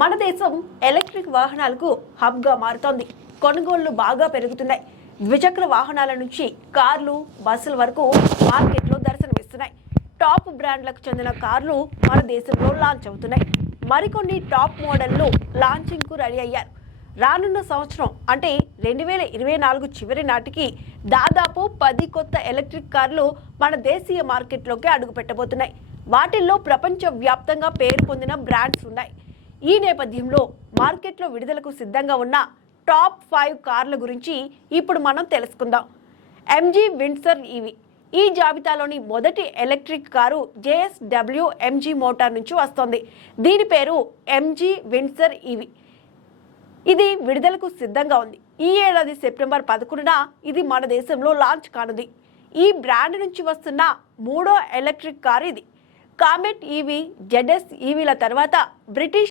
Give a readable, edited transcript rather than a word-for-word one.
మన దేశం ఎలక్ట్రిక్ వాహనాలకు హబ్గా మారుతోంది. కొనుగోళ్లు బాగా పెరుగుతున్నాయి. ద్విచక్ర వాహనాల నుంచి కార్లు, బస్సుల వరకు మార్కెట్లో దర్శనమిస్తున్నాయి. టాప్ బ్రాండ్లకు చెందిన కార్లు మన దేశంలో లాంచ్ అవుతున్నాయి. మరికొన్ని టాప్ మోడళ్లు లాంచింగ్కు రెడీ అయ్యారు. రానున్న సంవత్సరం అంటే 2024 చివరి నాటికి దాదాపు 10 కొత్త ఎలక్ట్రిక్ కార్లు మన దేశీయ మార్కెట్లోకి అడుగుపెట్టబోతున్నాయి. వాటిల్లో ప్రపంచ వ్యాప్తంగా పేరు పొందిన బ్రాండ్స్ ఉన్నాయి. ఈ నేపథ్యంలో మార్కెట్లో విడుదలకు సిద్ధంగా ఉన్న టాప్ 5 కార్ల గురించి ఇప్పుడు మనం తెలుసుకుందాం. ఎంజీ విండ్సర్ ఈవీ ఈ జాబితాలోని మొదటి electric car JSW MG motor నుంచి వస్తోంది. దీని పేరు ఎంజీ విండ్సర్ ఈవీ. ఇది విడుదలకు సిద్ధంగా ఉంది. ఈ ఏడాది సెప్టెంబర్ 11న ఇది మన దేశంలో లాంచ్ కానుంది. ఈ బ్రాండ్ నుంచి వస్తున్న మూడో ఎలక్ట్రిక్ కారు ఇది. కామెట్ ఈవీ, ZS ఈవీల తర్వాత బ్రిటిష్